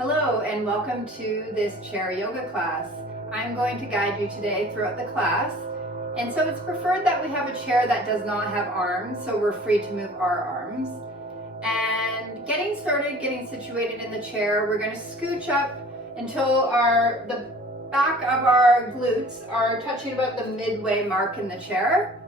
Hello and welcome to this chair yoga class. I'm going to guide you today throughout the class. And so it's preferred that we have a chair that does not have arms, so we're free to move our arms. And getting started, getting situated in the chair, we're going to scooch up until the back of our glutes are touching about the midway mark in the chair.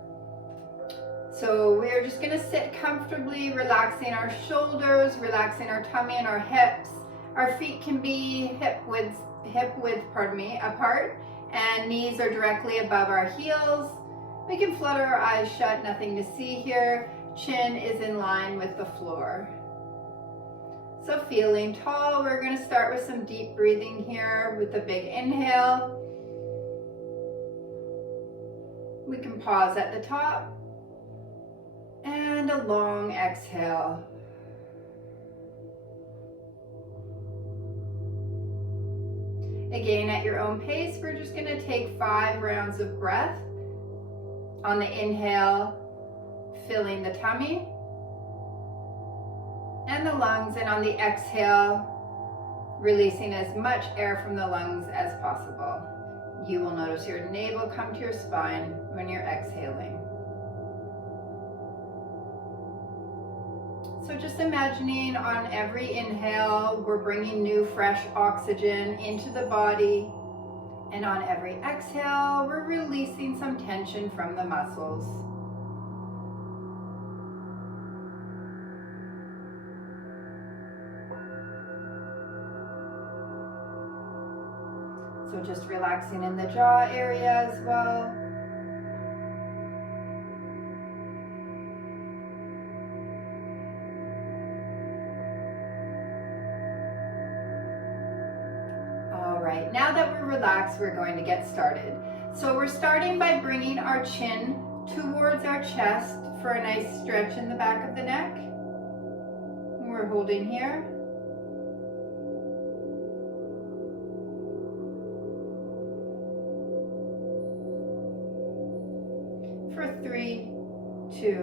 So we're just going to sit comfortably, relaxing our shoulders, relaxing our tummy and our hips. Our feet can be hip width apart, and knees are directly above our heels. We can flutter our eyes shut, nothing to see here. Chin is in line with the floor. So feeling tall, we're going to start with some deep breathing here with a big inhale. We can pause at the top and a long exhale. Again, at your own pace, we're just going to take 5 rounds of breath. On the inhale, filling the tummy and the lungs, and on the exhale, releasing as much air from the lungs as possible. You will notice your navel come to your spine when you're exhaling. So just imagining on every inhale, we're bringing new fresh oxygen into the body. And on every exhale, we're releasing some tension from the muscles. So just relaxing in the jaw area as well. Now that we're relaxed, we're going to get started. So we're starting by bringing our chin towards our chest for a nice stretch in the back of the neck. We're holding here. For 3, 2,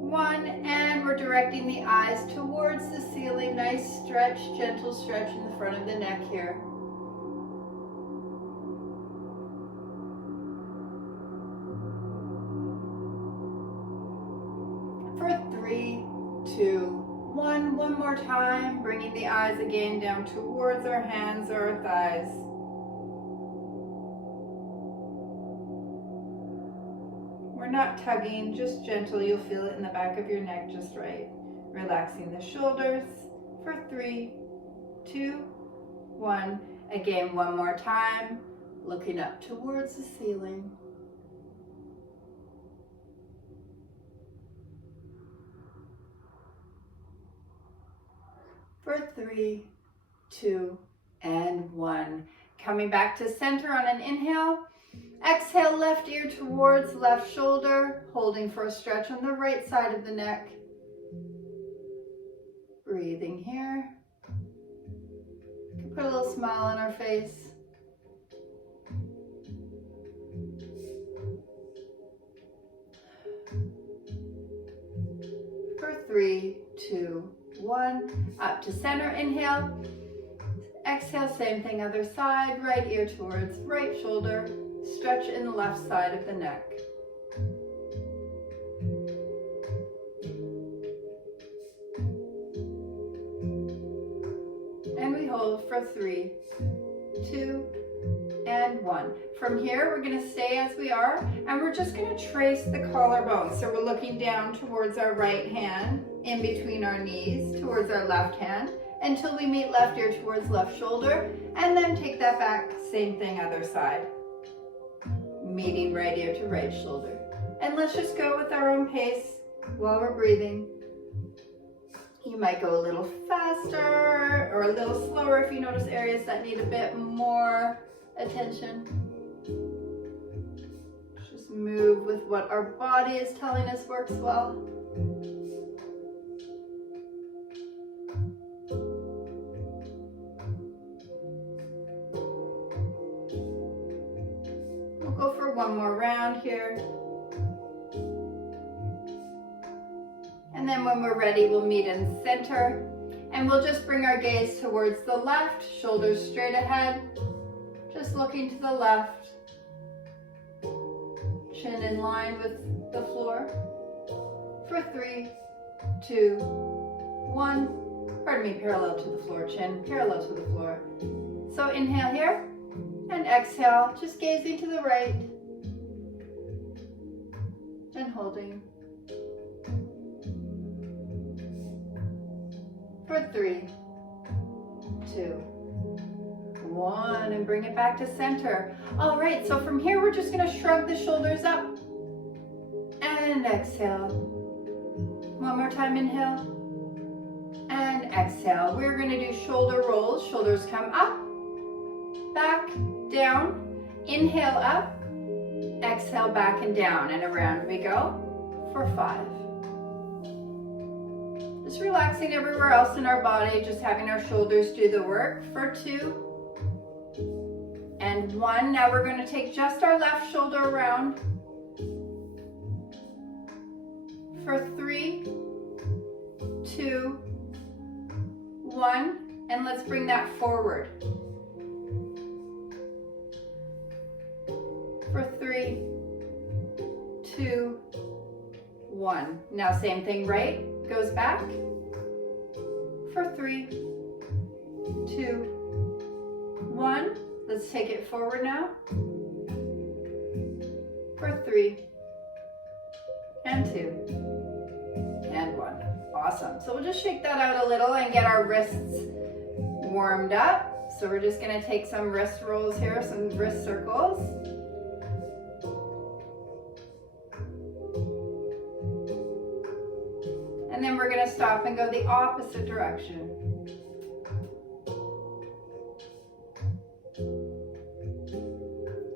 1, and we're directing the eyes towards the ceiling. Nice stretch, gentle stretch in the front of the neck here. For 3, 2, 1. One more time, bringing the eyes again down towards our hands or our thighs. We're not tugging, just gentle. You'll feel it in the back of your neck just right. Relaxing the shoulders for 3, 2, 1. Again, one more time, looking up towards the ceiling. For 3, 2, and 1. Coming back to center on an inhale. Exhale, left ear towards left shoulder, holding for a stretch on the right side of the neck. Breathing here. Put a little smile on our face. For 3, 2, 1, up to center, inhale. Exhale, same thing, other side, right ear towards right shoulder, stretch in the left side of the neck. And we hold for 3, 2, and 1. From here, we're going to stay as we are, and we're just going to trace the collarbone. So we're looking down towards our right hand, in between our knees, towards our left hand, until we meet left ear towards left shoulder, and then take that back, same thing, other side. Meeting right ear to right shoulder. And let's just go with our own pace while we're breathing. You might go a little faster or a little slower if you notice areas that need a bit more attention. Just move with what our body is telling us works well. We'll go for one more round here. And then when we're ready, we'll meet in center. And we'll just bring our gaze towards the left, shoulders straight ahead, just looking to the left, chin in line with the floor. For 3, 2, 1. Pardon me, parallel to the floor, chin parallel to the floor. So inhale here and exhale, just gazing to the right and holding. For 3, 2, 1, and bring it back to center. All right, so from here, we're just gonna shrug the shoulders up and exhale. One more time, inhale and exhale. We're gonna do shoulder rolls. Shoulders come up, back, down. Inhale up, exhale back and down, and around we go for 5. Just relaxing everywhere else in our body, just having our shoulders do the work for 2 and 1. Now we're going to take just our left shoulder around for 3, 2, 1, and let's bring that forward for 3, 2, 1. Now same thing, right? Goes back for 3, 2, 1. Let's take it forward now for 3 and 2 and 1. Awesome. So we'll just shake that out a little and get our wrists warmed up. So we're just going to take some wrist rolls here, some wrist circles. And then we're going to stop and go the opposite direction.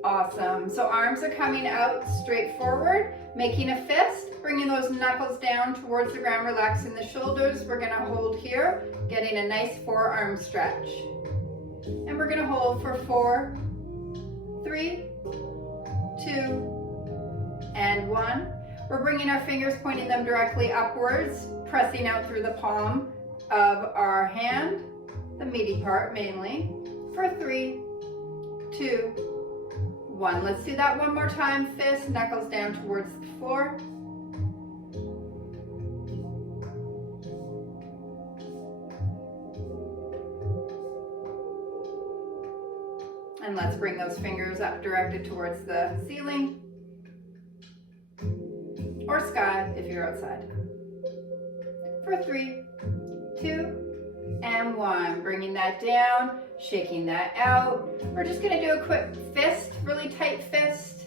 Awesome. So arms are coming out straight forward, making a fist, bringing those knuckles down towards the ground, relaxing the shoulders. We're going to hold here, getting a nice forearm stretch. And we're going to hold for 4, 3, 2, and 1. We're bringing our fingers, pointing them directly upwards, pressing out through the palm of our hand, the meaty part mainly, for 3, 2, 1. Let's do that one more time. Fist, knuckles down towards the floor. And let's bring those fingers up, directed towards the ceiling or sky if you're outside. For 3, 2, and 1. Bringing that down, shaking that out. We're just going to do a quick fist, really tight fist,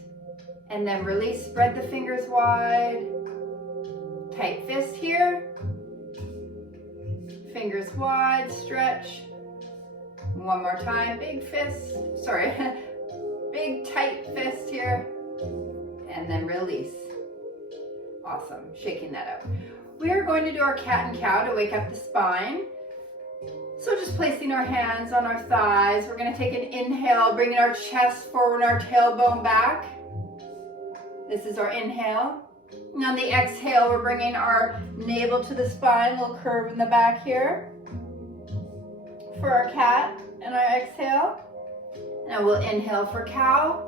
and then release, spread the fingers wide. Tight fist here. Fingers wide, stretch. One more time, big fist, sorry, big tight fist here, and then release. Awesome, shaking that out. We are going to do our cat and cow to wake up the spine. So just placing our hands on our thighs, we're going to take an inhale, bringing our chest forward, our tailbone back. This is our inhale. And on the exhale, we're bringing our navel to the spine, a little curve in the back here for our cat, and our exhale. Now we'll inhale for cow,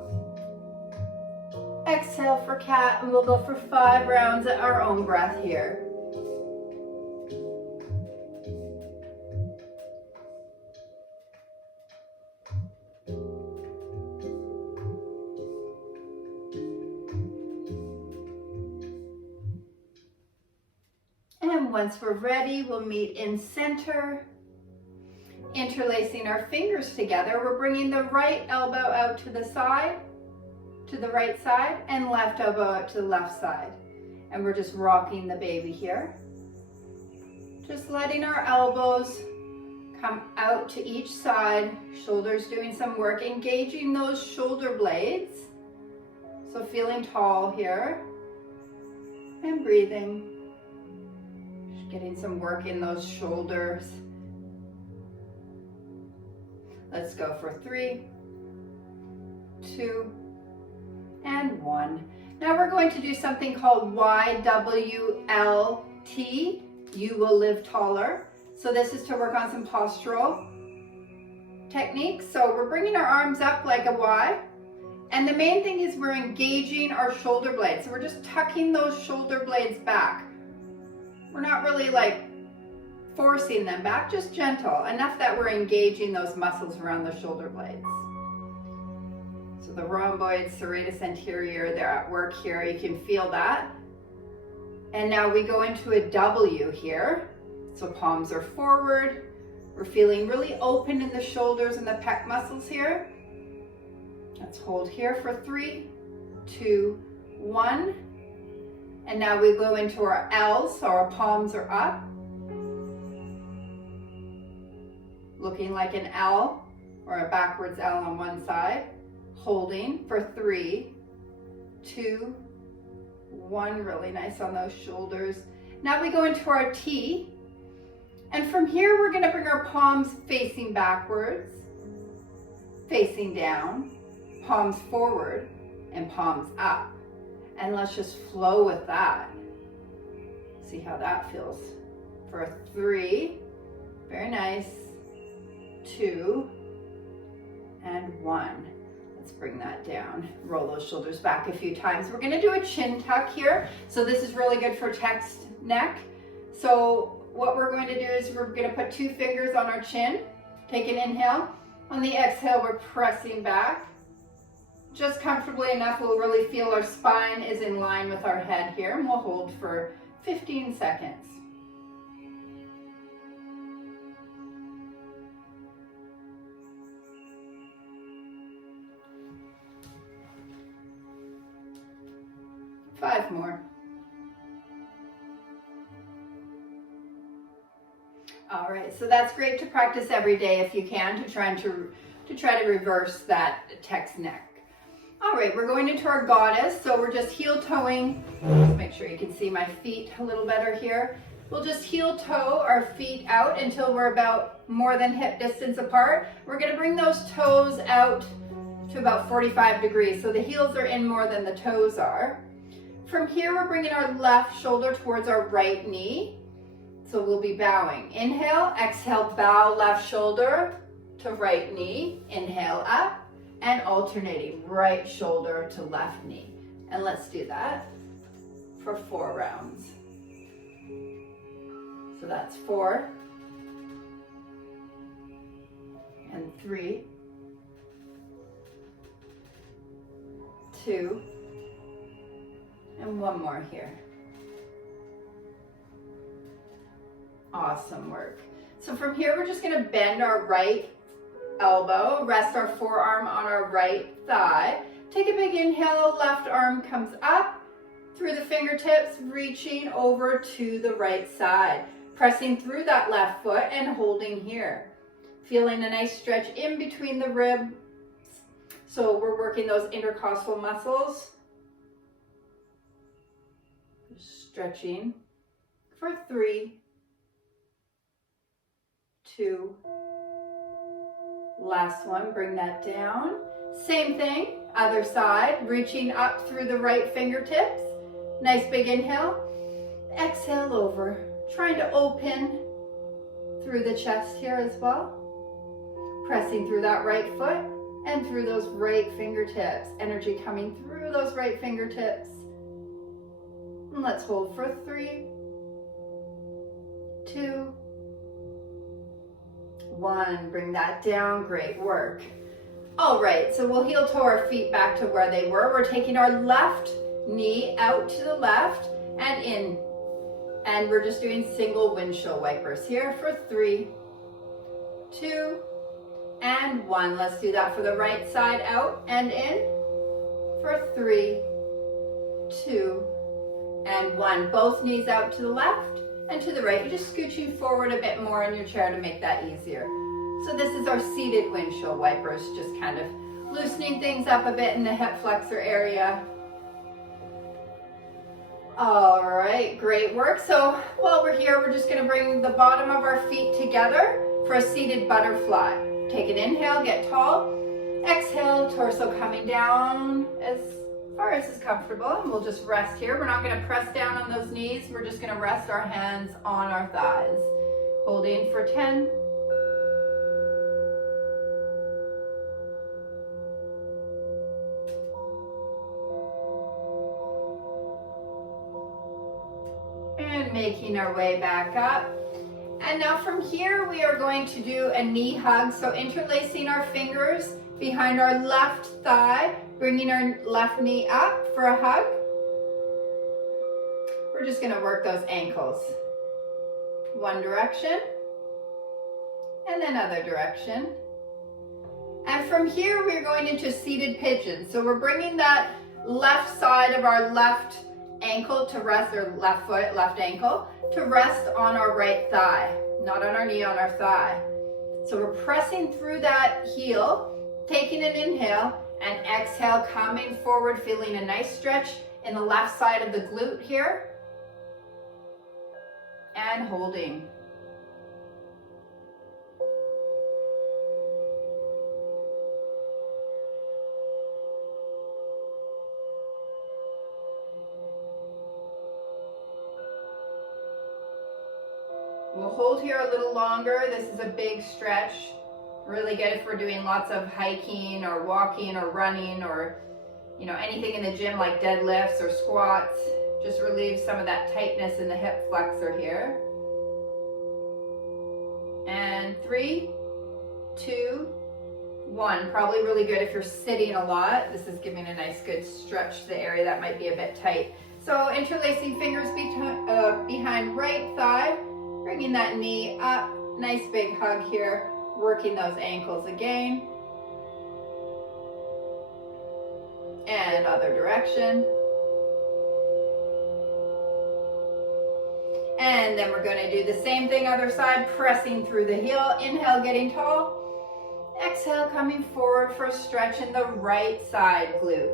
exhale for cat, and we'll go for 5 rounds at our own breath here. And once we're ready, we'll meet in center. Interlacing our fingers together, we're bringing the right elbow out to the side, to the right side, and left elbow out to the left side. And we're just rocking the baby here. Just letting our elbows come out to each side, shoulders doing some work, engaging those shoulder blades. So feeling tall here, and breathing. Just getting some work in those shoulders. Let's go for 3, 2, and 1. Now we're going to do something called YWLT, You Will Live Taller. So this is to work on some postural techniques. So we're bringing our arms up like a Y. And the main thing is we're engaging our shoulder blades. So we're just tucking those shoulder blades back. We're not really like forcing them back, just gentle, enough that we're engaging those muscles around the shoulder blades. So the rhomboids, serratus anterior, they're at work here. You can feel that. And now we go into a W here. So palms are forward. We're feeling really open in the shoulders and the pec muscles here. Let's hold here for 3, 2, 1. And now we go into our L's, so our palms are up. Looking like an L or a backwards L on one side. Holding for 3, 2, 1. Really nice on those shoulders. Now we go into our T. And from here, we're going to bring our palms facing backwards, facing down, palms forward, and palms up. And let's just flow with that. See how that feels. For 3, very nice, 2, and 1. Let's bring that down. Roll those shoulders back a few times. We're going to do a chin tuck here. So this is really good for text neck. So what we're going to do is we're going to put 2 fingers on our chin. Take an inhale. On the exhale, we're pressing back. Just comfortably enough, we'll really feel our spine is in line with our head here, and we'll hold for 15 seconds. Five more. All right, so that's great to practice every day if you can, to try to reverse that text neck. All right, we're going into our goddess, so we're just heel toeing. Just make sure you can see my feet a little better here. We'll just heel toe our feet out until we're about more than hip distance apart. We're going to bring those toes out to about 45 degrees, so the heels are in more than the toes are. From here, we're bringing our left shoulder towards our right knee. So we'll be bowing. Inhale, exhale, bow left shoulder to right knee. Inhale up and alternating right shoulder to left knee. And let's do that for 4 rounds. So that's 4 and 3, 2, and 1 more here. Awesome work. So from here, we're just going to bend our right elbow, rest our forearm on our right thigh. Take a big inhale, left arm comes up through the fingertips, reaching over to the right side, pressing through that left foot and holding here. Feeling a nice stretch in between the ribs. So we're working those intercostal muscles. Stretching for 3, 2, last one, bring that down. Same thing, other side, reaching up through the right fingertips. Nice big inhale. Exhale over, trying to open through the chest here as well. Pressing through that right foot and through those right fingertips. Energy coming through those right fingertips. And let's hold for 3, 2, 1. Bring that down. Great work. All right, so we'll heel toe our feet back to where they were. We're taking our left knee out to the left and in. And we're just doing single windshield wipers here for 3, 2, and 1. Let's do that for the right side, out and in for 3, 2, and 1. Both knees out to the left and to the right. You're just scooching forward a bit more in your chair to make that easier. So this is our seated windshield wipers, just kind of loosening things up a bit in the hip flexor area. All right, great work. So while we're here, we're just going to bring the bottom of our feet together for a seated butterfly. Take an inhale, get tall. Exhale, torso coming down as far as is comfortable, and we'll just rest here. We're not going to press down on those knees. We're just going to rest our hands on our thighs. Holding for 10. And making our way back up. And now from here, we are going to do a knee hug. So interlacing our fingers behind our left thigh, bringing our left knee up for a hug. We're just going to work those ankles. One direction, and then other direction. And from here, we're going into seated pigeon. So we're bringing that left side of our left ankle to rest, or left foot, left ankle, to rest on our right thigh, not on our knee, on our thigh. So we're pressing through that heel, taking an inhale, and exhale, coming forward, feeling a nice stretch in the left side of the glute here. And holding. We'll hold here a little longer. This is a big stretch. Really good if we're doing lots of hiking or walking or running or, you know, anything in the gym like deadlifts or squats. Just relieve some of that tightness in the hip flexor here. And 3, 2, 1. Probably really good if you're sitting a lot. This is giving a nice good stretch to the area that might be a bit tight. So interlacing fingers behind right thigh, bringing that knee up. Nice big hug here. Working those ankles again. And other direction. And then we're going to do the same thing other side, pressing through the heel. Inhale, getting tall. Exhale, coming forward for a stretch in the right side glute.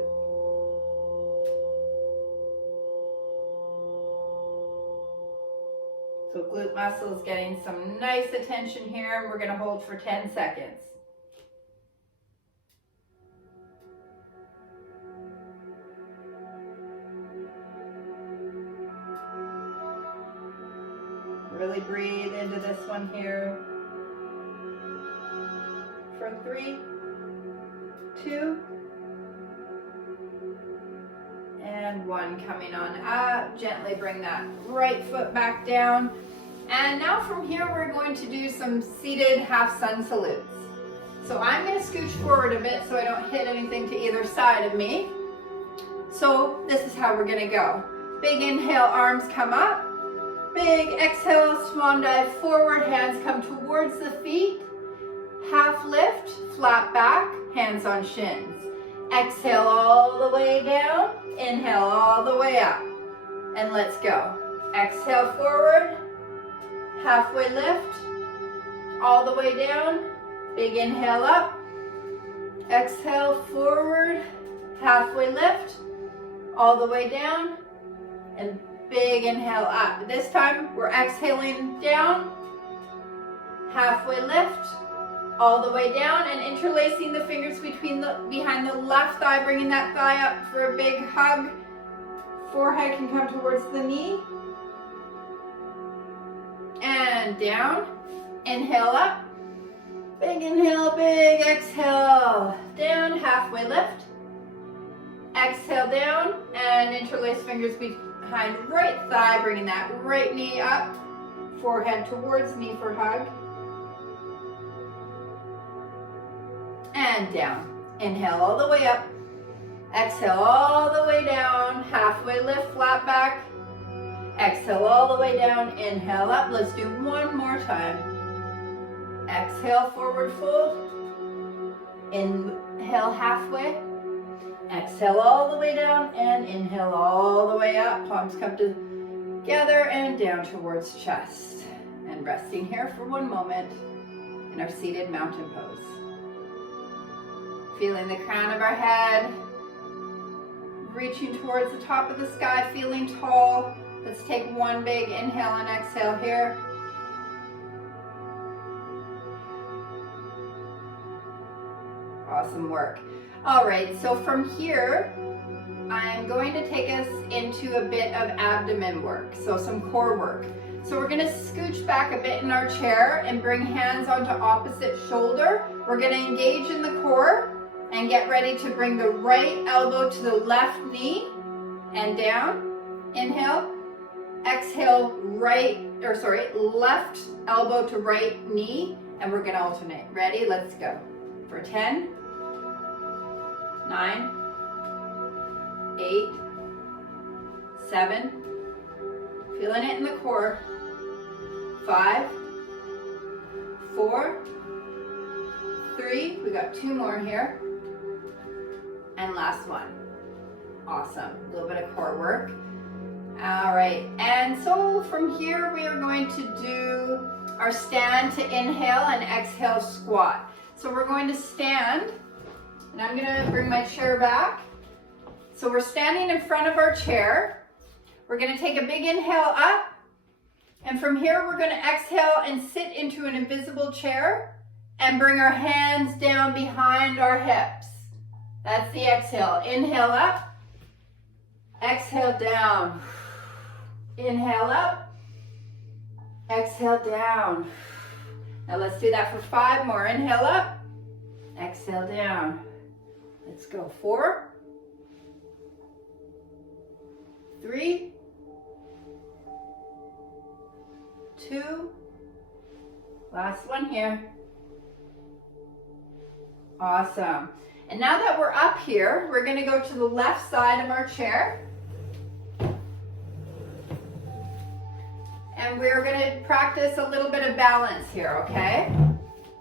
So glute muscles getting some nice attention here, and we're going to hold for 10 seconds. Really breathe into this one here. For 3, 2, and 1. Coming on up. Gently bring that right foot back down. And now from here, we're going to do some seated half sun salutes. So I'm going to scooch forward a bit so I don't hit anything to either side of me. So this is how we're going to go. Big inhale, arms come up. Big exhale, swan dive forward, hands come towards the feet. Half lift, flat back, hands on shins. Exhale all the way down, inhale all the way up. And let's go. Exhale forward, halfway lift, all the way down. Big inhale up. Exhale forward, halfway lift, all the way down. And big inhale up. This time we're exhaling down, halfway lift, all the way down, and interlacing the fingers behind the left thigh, bringing that thigh up for a big hug. Forehead can come towards the knee. And down. Inhale up. Big inhale, big exhale. Down, halfway lift. Exhale down, and interlace fingers behind right thigh, bringing that right knee up. Forehead towards knee for hug. And down. Inhale all the way up. Exhale all the way down. Halfway lift, flat back. Exhale all the way down. Inhale up. Let's do one more time. Exhale, forward fold. Inhale halfway. Exhale all the way down, and inhale all the way up. Palms come together and down towards chest. And resting here for one moment in our seated mountain pose. Feeling the crown of our head, reaching towards the top of the sky, feeling tall. Let's take one big inhale and exhale here. Awesome work. All right, so from here, I'm going to take us into a bit of abdomen work, so some core work. So we're gonna scooch back a bit in our chair and bring hands onto opposite shoulder. We're gonna engage in the core and get ready to bring the right elbow to the left knee and down. Inhale, exhale, left elbow to right knee, and we're gonna alternate. Ready? Let's go. For 10, 9, 8, 7, feeling it in the core, 5, 4, 3, we got 2 more here, and last one. Awesome, a little bit of core work. All right, and so from here we are going to do our stand to inhale and exhale squat. So we're going to stand, and I'm gonna bring my chair back. So we're standing in front of our chair. We're gonna take a big inhale up, and from here we're gonna exhale and sit into an invisible chair and bring our hands down behind our hips. That's the exhale. Inhale up, exhale down. Inhale up, exhale down. Now let's do that for 5 more. Inhale up, exhale down. Let's go. 4, 3, 2, last one here. Awesome. And now that we're up here, we're going to go to the left side of our chair. And we're going to practice a little bit of balance here, okay?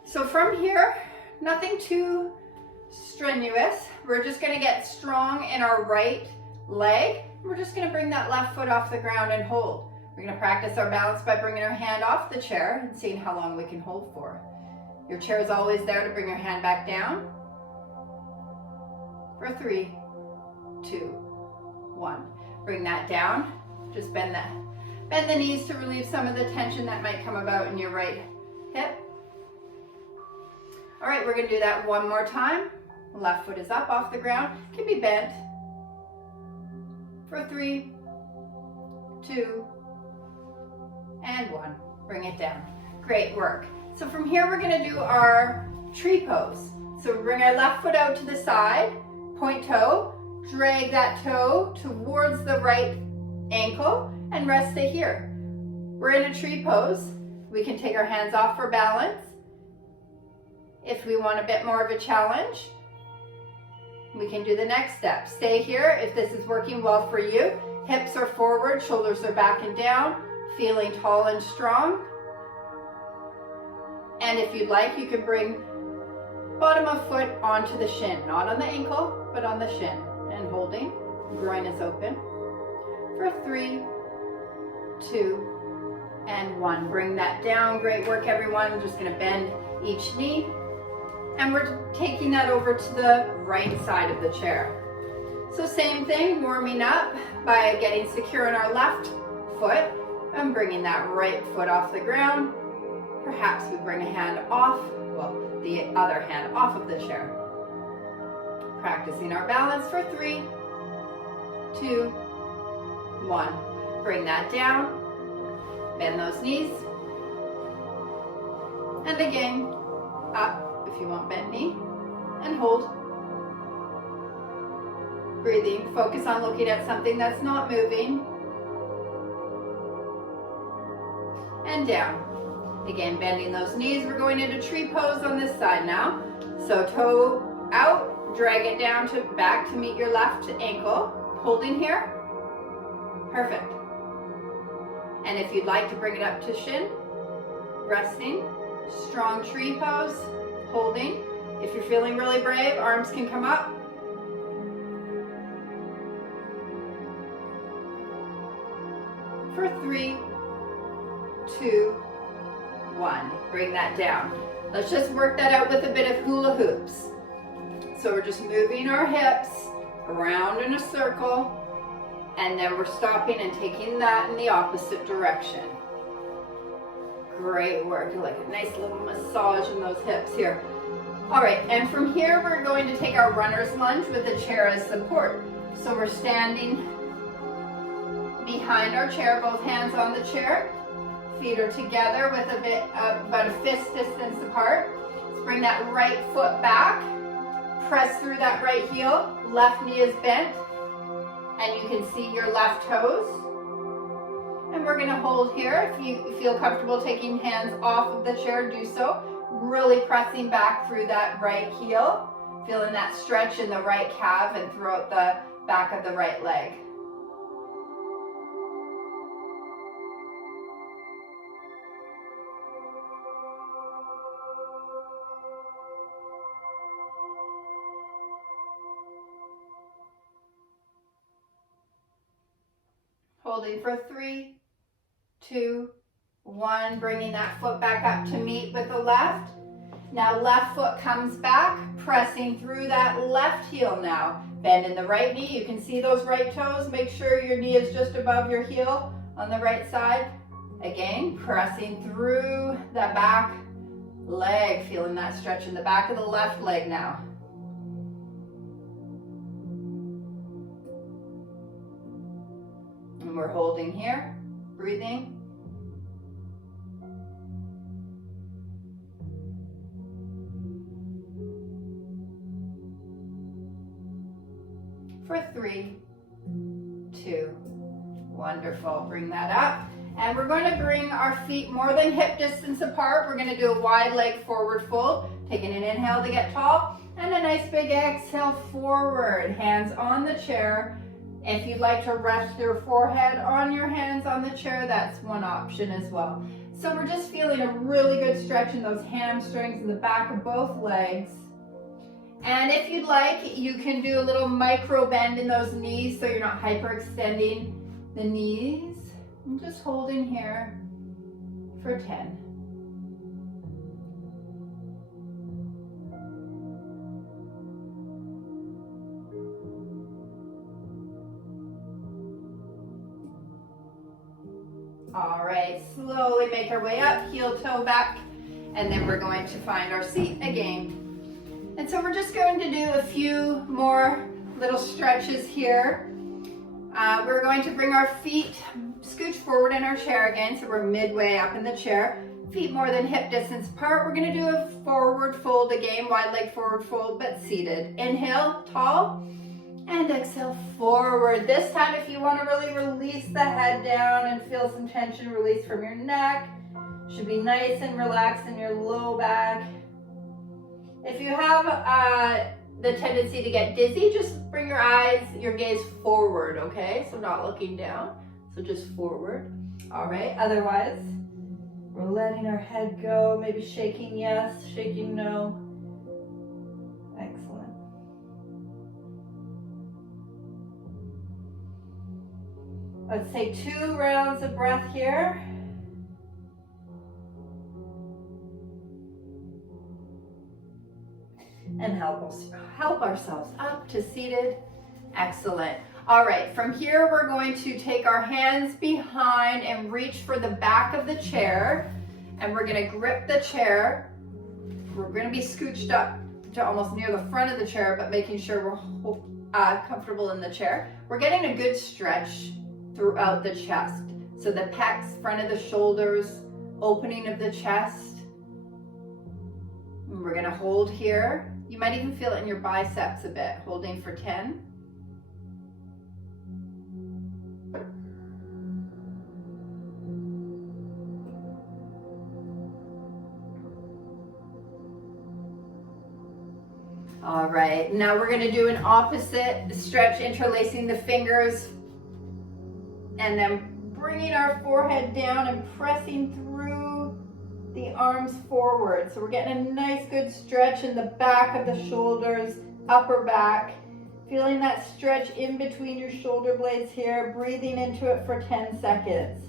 So from here, nothing too strenuous. We're just going to get strong in our right leg. We're just going to bring that left foot off the ground and hold. We're going to practice our balance by bringing our hand off the chair and seeing how long we can hold for. Your chair is always there to bring your hand back down. For 3, 2, 1. Bring that down. Just bend the knees to relieve some of the tension that might come about in your right hip. All right, we're going to do that one more time. Left foot is up off the ground. It can be bent. For 3, 2, and 1. Bring it down. Great work. So from here, we're going to do our tree pose. So bring our left foot out to the side, point toe, drag that toe towards the right ankle, and rest it here. We're in a tree pose. We can take our hands off for balance. If we want a bit more of a challenge, we can do the next step. Stay here if this is working well for you. Hips are forward, shoulders are back and down, feeling tall and strong. And if you'd like, you can bring bottom of foot onto the shin, not on the ankle, but on the shin. And holding, groin is open. For 3, 2, and 1. Bring that down. Great work, everyone. I'm just going to bend each knee. And we're taking that over to the right side of the chair. So same thing, warming up by getting secure in our left foot and bringing that right foot off the ground. Perhaps we bring a hand off, the other hand off of the chair. Practicing our balance for 3, 2, 1. Bring that down. Bend those knees. And again, up if you want bent knee. And hold. Breathing. Focus on looking at something that's not moving. And down. Again, bending those knees. We're going into tree pose on this side now. So toe out, drag it down to back to meet your left ankle. Holding here. Perfect. And if you'd like to bring it up to shin, resting, strong tree pose, holding. If you're feeling really brave, arms can come up. For 3, 2, 1. Bring that down. Let's just work that out with a bit of hula hoops. So we're just moving our hips around in a circle, and then we're stopping and taking that in the opposite direction. Great work. Like a nice little massage in those hips here. All right, and from here we're going to take our runner's lunge with the chair as support. So we're standing behind our chair, both hands on the chair. Feet are together with a bit about a fist distance apart. Let's bring that right foot back. Press through that right heel. Left knee is bent. And you can see your left toes. And we're going to hold here. If you feel comfortable taking hands off of the chair, do so. Really pressing back through that right heel. Feeling that stretch in the right calf and throughout the back of the right leg. Holding for 3, 2, 1. Bringing that foot back up to meet with the left. Now left foot comes back, pressing through that left heel now. Bend in the right knee. You can see those right toes. Make sure your knee is just above your heel on the right side. Again, pressing through the back leg. Feeling that stretch in the back of the left leg now. And we're holding here, breathing. For 3, 2, wonderful. Bring that up. And we're going to bring our feet more than hip distance apart. We're going to do a wide leg forward fold. Taking an inhale to get tall and a nice big exhale forward. Hands on the chair. If you'd like to rest your forehead on your hands on the chair, that's one option as well. So we're just feeling a really good stretch in those hamstrings in the back of both legs. And if you'd like, you can do a little micro bend in those knees so you're not hyperextending the knees. I'm just holding here for 10. All right, slowly make our way up, heel toe back, and then we're going to find our seat again. And so we're just going to do a few more little stretches here. We're going to bring our feet, scooch forward in our chair again, so we're midway up in the chair. Feet more than hip distance apart. We're going to do a forward fold again, wide leg forward fold, but seated. Inhale, tall, and exhale forward. This time, if you want to really release the head down and feel some tension release from your neck, should be nice and relaxed in your low back. If you have the tendency to get dizzy, just bring your eyes, your gaze forward, okay? So not looking down, so just forward. All right, otherwise, we're letting our head go, maybe shaking yes, shaking no. Excellent. Let's take 2 rounds of breath here. And help ourselves up to seated. Excellent. All right, from here we're going to take our hands behind and reach for the back of the chair, and we're going to grip the chair. We're going to be scooched up to almost near the front of the chair, but making sure we're comfortable in the chair. We're getting a good stretch throughout the chest. So the pecs, front of the shoulders, opening of the chest. And we're going to hold here. You might even feel it in your biceps a bit, holding for 10. All right, now we're going to do an opposite stretch, interlacing the fingers and then bringing our forehead down and pressing through the arms forward. So we're getting a nice good stretch in the back of the shoulders, upper back. Feeling that stretch in between your shoulder blades here, breathing into it for 10 seconds.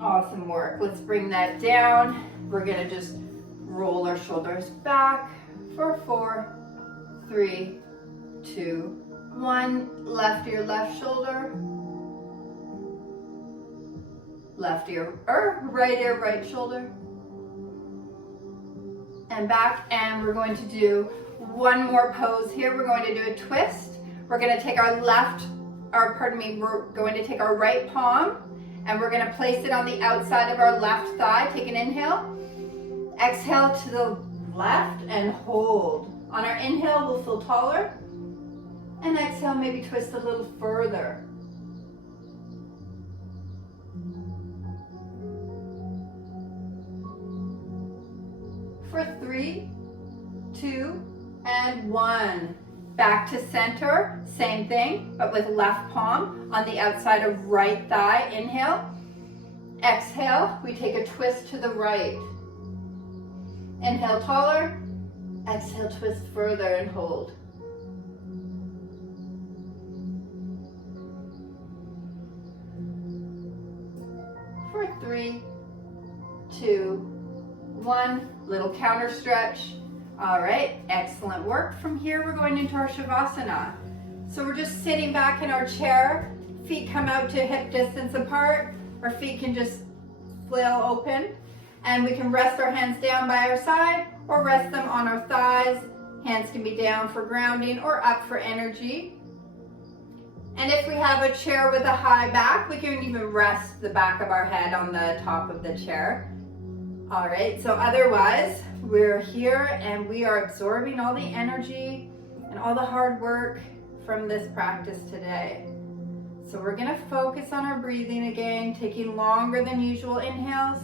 Awesome work. Let's bring that down. We're going to just roll our shoulders back for 4, 3, 2, 1. Left ear, left shoulder. Left ear, right shoulder. and back, and we're going to do one more pose here. We're going to do a twist. We're going to take our we're going to take our right palm and we're going to place it on the outside of our left thigh. Take an inhale. Exhale to the left and hold. On our inhale, we'll feel taller. And exhale, maybe twist a little further. For 3, 2, and 1. Back to center, same thing, but with left palm on the outside of right thigh. Inhale. Exhale, we take a twist to the right. Inhale, taller. Exhale, twist further and hold. For 3, 2, 1. Little counter stretch. All right, excellent work. From here, we're going into our Shavasana. So we're just sitting back in our chair. Feet come out to hip distance apart. Our feet can just flail open. And we can rest our hands down by our side or rest them on our thighs. Hands can be down for grounding or up for energy. And if we have a chair with a high back, we can even rest the back of our head on the top of the chair. All right, so otherwise, we're here and we are absorbing all the energy and all the hard work from this practice today. So we're gonna focus on our breathing again, taking longer than usual inhales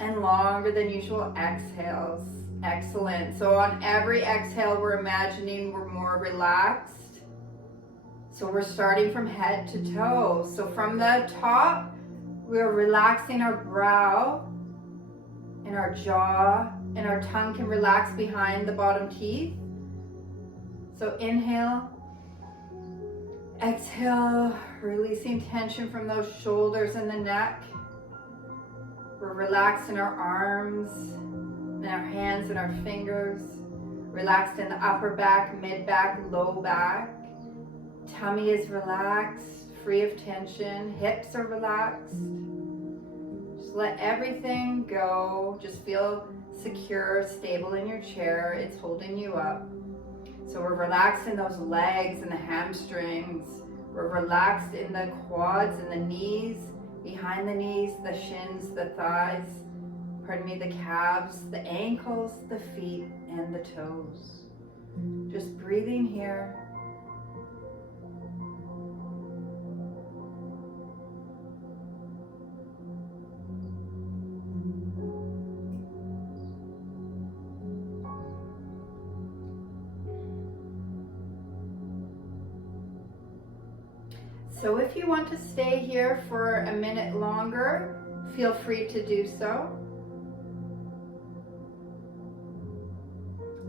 and longer than usual exhales. Excellent. So on every exhale, we're imagining we're more relaxed. So we're starting from head to toe. So from the top, we're relaxing our brow and our jaw, and our tongue can relax behind the bottom teeth. So inhale, exhale, releasing tension from those shoulders and the neck. We're relaxed in our arms, and our hands and our fingers. Relaxed in the upper back, mid back, low back. Tummy is relaxed, free of tension. Hips are relaxed. Just let everything go. Just feel secure, stable in your chair. It's holding you up. So we're relaxed in those legs and the hamstrings. We're relaxed in the quads and the knees, behind the knees, the shins, the thighs, the calves, the ankles, the feet, and the toes. Just breathing here. So if you want to stay here for a minute longer, feel free to do so.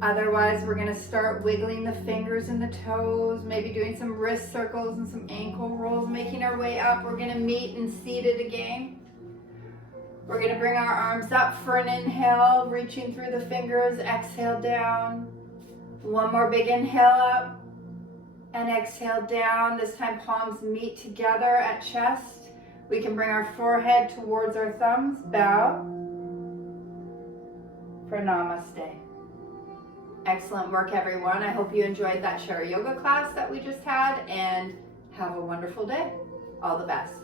Otherwise, we're going to start wiggling the fingers and the toes, maybe doing some wrist circles and some ankle rolls, making our way up. We're going to meet and seated again. We're going to bring our arms up for an inhale, reaching through the fingers, exhale down. One more big inhale up. And exhale down. This time palms meet together at chest. We can bring our forehead towards our thumbs. Bow for Namaste. Excellent work, everyone. I hope you enjoyed that chair yoga class that we just had, and have a wonderful day. All the best.